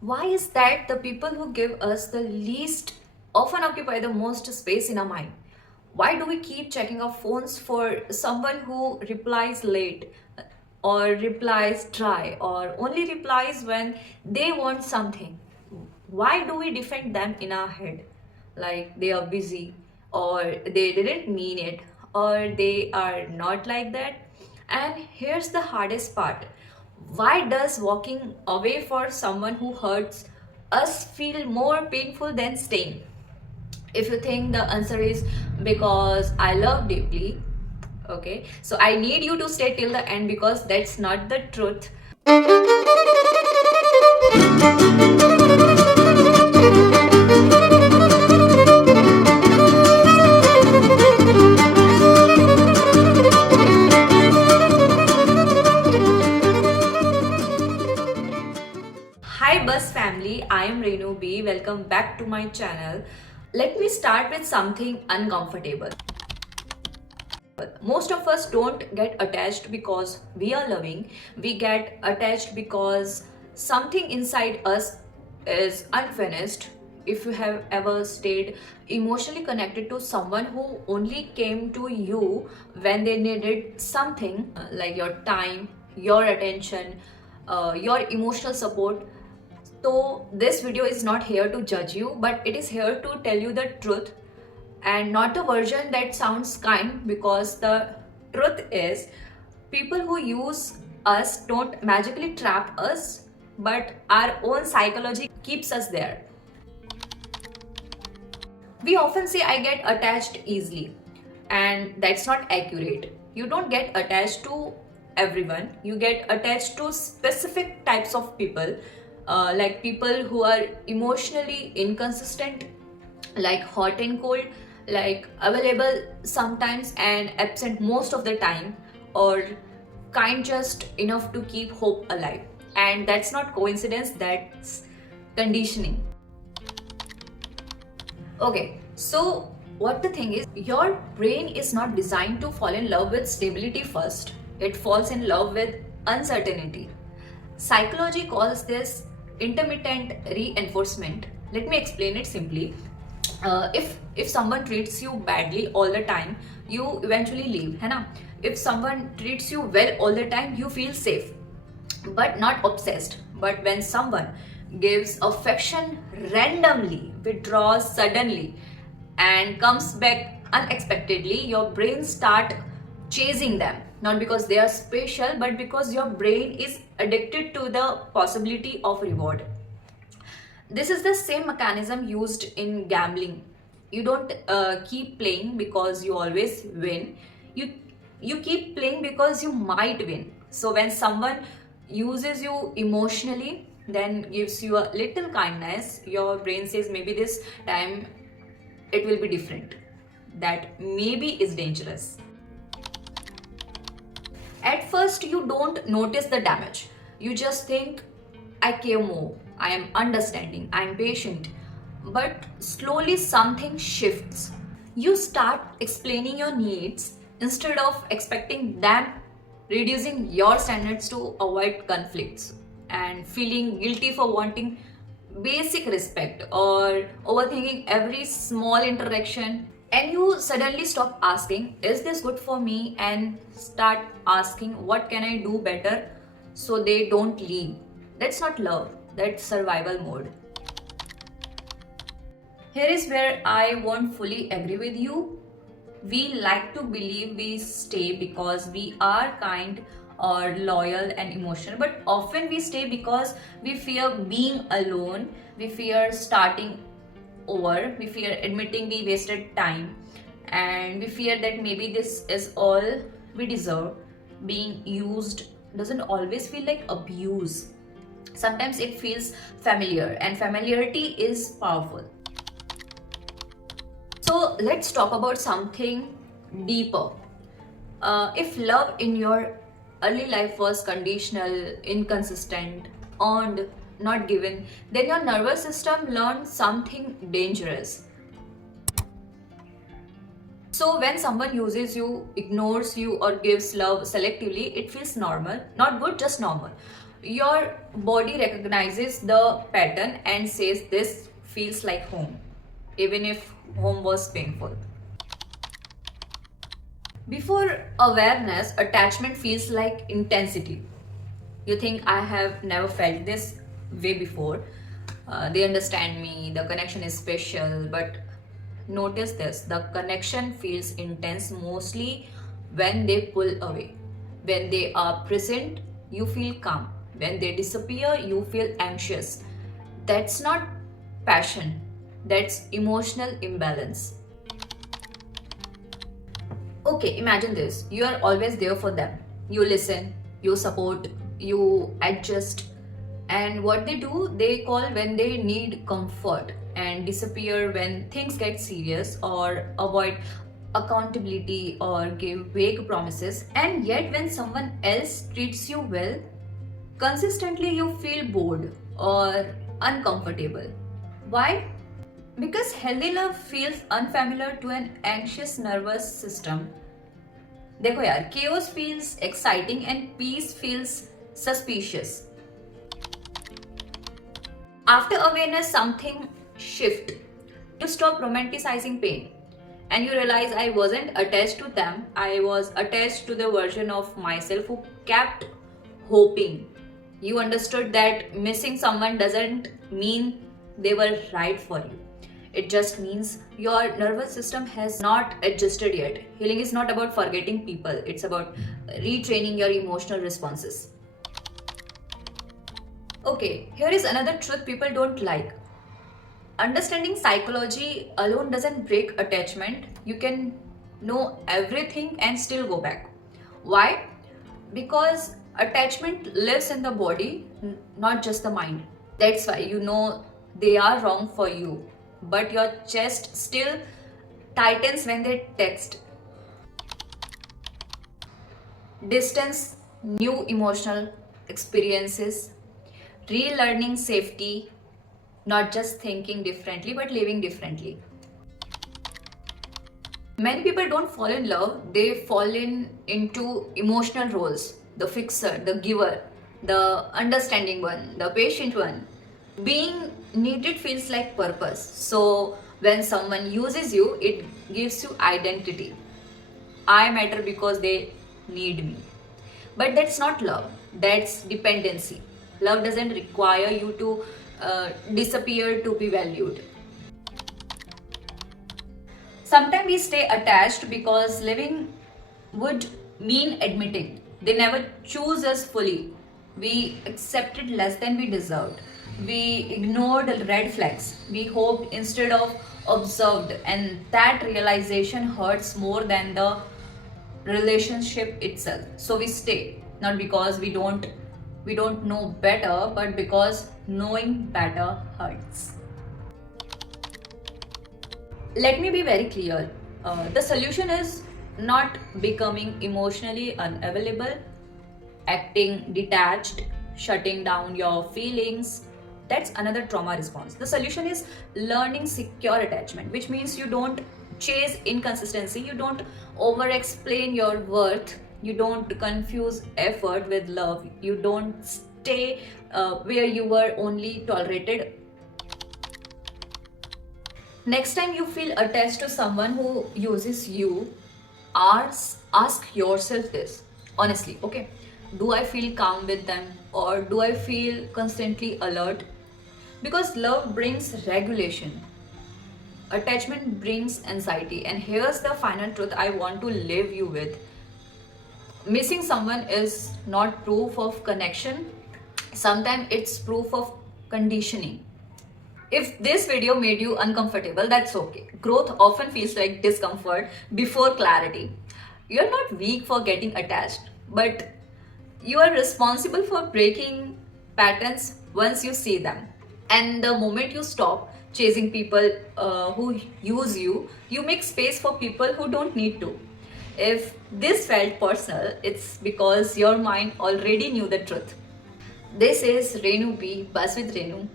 Why is that the people who give us the least often occupy the most space in our mind? Why do we keep checking our phones for someone who replies late or replies dry or only replies when they want something? Why do we defend them in our head? Like they are busy or they didn't mean it or they are not like that. And here's the hardest part: why does walking away for someone who hurts us feel more painful than staying? If you think the answer is because I love deeply, okay, so I need you to stay till the end because that's not the truth. Hi Bus family, I am Renu B. Welcome back to my channel. Let me start with something uncomfortable. Most of us don't get attached because we are loving. We get attached because something inside us is unfinished. If you have ever stayed emotionally connected to someone who only came to you when they needed something, like your time, your attention, your emotional support, so this video is not here to judge you, but it is here to tell you the truth, and not a version that sounds kind, because the truth is people who use us don't magically trap us, but our own psychology keeps us there. We often say I get attached easily, and that's not accurate. You don't get attached to everyone, you get attached to specific types of people, like people who are emotionally inconsistent, like hot and cold, like available sometimes and absent most of the time, or kind just enough to keep hope alive. And that's not coincidence, that's conditioning. Okay, so what the thing is, your brain is not designed to fall in love with stability first. It falls in love with uncertainty. Psychology calls this intermittent reinforcement. Let me explain it simply. If someone treats you badly all the time, you eventually leave, है ना? If someone treats you well all the time, you feel safe, but not obsessed. But when someone gives affection randomly, withdraws suddenly, and comes back unexpectedly, your brain start chasing them. Not because they are special, but because your brain is addicted to the possibility of reward. This is the same mechanism used in gambling. You don't keep playing because you always win. You you keep playing because you might win. So when someone uses you emotionally, then gives you a little kindness, your brain says maybe this time it will be different. That maybe is dangerous. At first, you don't notice the damage. You just think, I care more, I am understanding, I am patient. But slowly, something shifts. You start explaining your needs instead of expecting them, reducing your standards to avoid conflicts, and feeling guilty for wanting basic respect or overthinking every small interaction. And you suddenly stop asking, is this good for me, and start asking, what can I do better so they don't leave? That's not love, that's survival mode. Here is where I won't fully agree with you. We like to believe we stay because we are kind or loyal and emotional, but often we stay because we fear being alone, we fear starting over, we fear admitting we wasted time, and we fear that maybe this is all we deserve. Being used doesn't always feel like abuse. Sometimes it feels familiar, and familiarity is powerful. So let's talk about something deeper. If love in your early life was conditional, inconsistent, earned, not given, then your nervous system learned something dangerous. So when someone uses you, ignores you, or gives love selectively, it feels normal. Not good, just normal. Your body recognizes the pattern and says this feels like home, even if home was painful. Before awareness, attachment feels like intensity. You think, I have never felt this way before. They understand me, the connection is special, but notice this, the connection feels intense mostly when they pull away. When they are present, you feel calm. When they disappear, you feel anxious. That's not passion, that's emotional imbalance. Okay, imagine this. You are always there for them. You listen, you support, you adjust. And what they do, they call when they need comfort and disappear when things get serious, or avoid accountability or give vague promises. And yet, when someone else treats you well, consistently you feel bored or uncomfortable. Why? Because healthy love feels unfamiliar to an anxious nervous system. देखो यार, chaos feels exciting and peace feels suspicious. After awareness, something shift. You stop romanticizing pain and you realize I wasn't attached to them, I was attached to the version of myself who kept hoping. You understood that missing someone doesn't mean they were right for you. It just means your nervous system has not adjusted yet. Healing is not about forgetting people, it's about retraining your emotional responses. Okay, here is another truth people don't like. Understanding psychology alone doesn't break attachment. You can know everything and still go back. Why? Because attachment lives in the body, not just the mind. That's why you know they are wrong for you, but your chest still tightens when they text. Distance, new emotional experiences, relearning safety, not just thinking differently but living differently. Many people don't fall in love, they fall into emotional roles. The fixer, the giver, the understanding one, the patient one. Being needed feels like purpose. So when someone uses you, it gives you identity. I matter because they need me. But that's not love, that's dependency. Love doesn't require you to disappear to be valued. Sometimes we stay attached because living would mean admitting they never choose us fully. We accepted less than we deserved. We ignored red flags. We hoped instead of observed, and that realization hurts more than the relationship itself. So we stay, not because we don't know better, but because knowing better hurts. Let me be very clear. The solution is not becoming emotionally unavailable, acting detached, shutting down your feelings. That's another trauma response. The solution is learning secure attachment, which means you don't chase inconsistency, you don't over explain your worth, you don't confuse effort with love, you don't stay where you were only tolerated. Next time you feel attached to someone who uses you, ask yourself this honestly, okay? Do I feel calm with them, or do I feel constantly alert? Because love brings regulation, attachment brings anxiety. And here's the final truth I want to leave you with: missing someone is not proof of connection, sometimes it's proof of conditioning. If this video made you uncomfortable, that's okay. Growth often feels like discomfort before clarity. You're not weak for getting attached, but you are responsible for breaking patterns once you see them. And the moment you stop chasing people who use you, you make space for people who don't need to. If this felt personal, it's because your mind already knew the truth. This is Renu B, Buzz with Renu.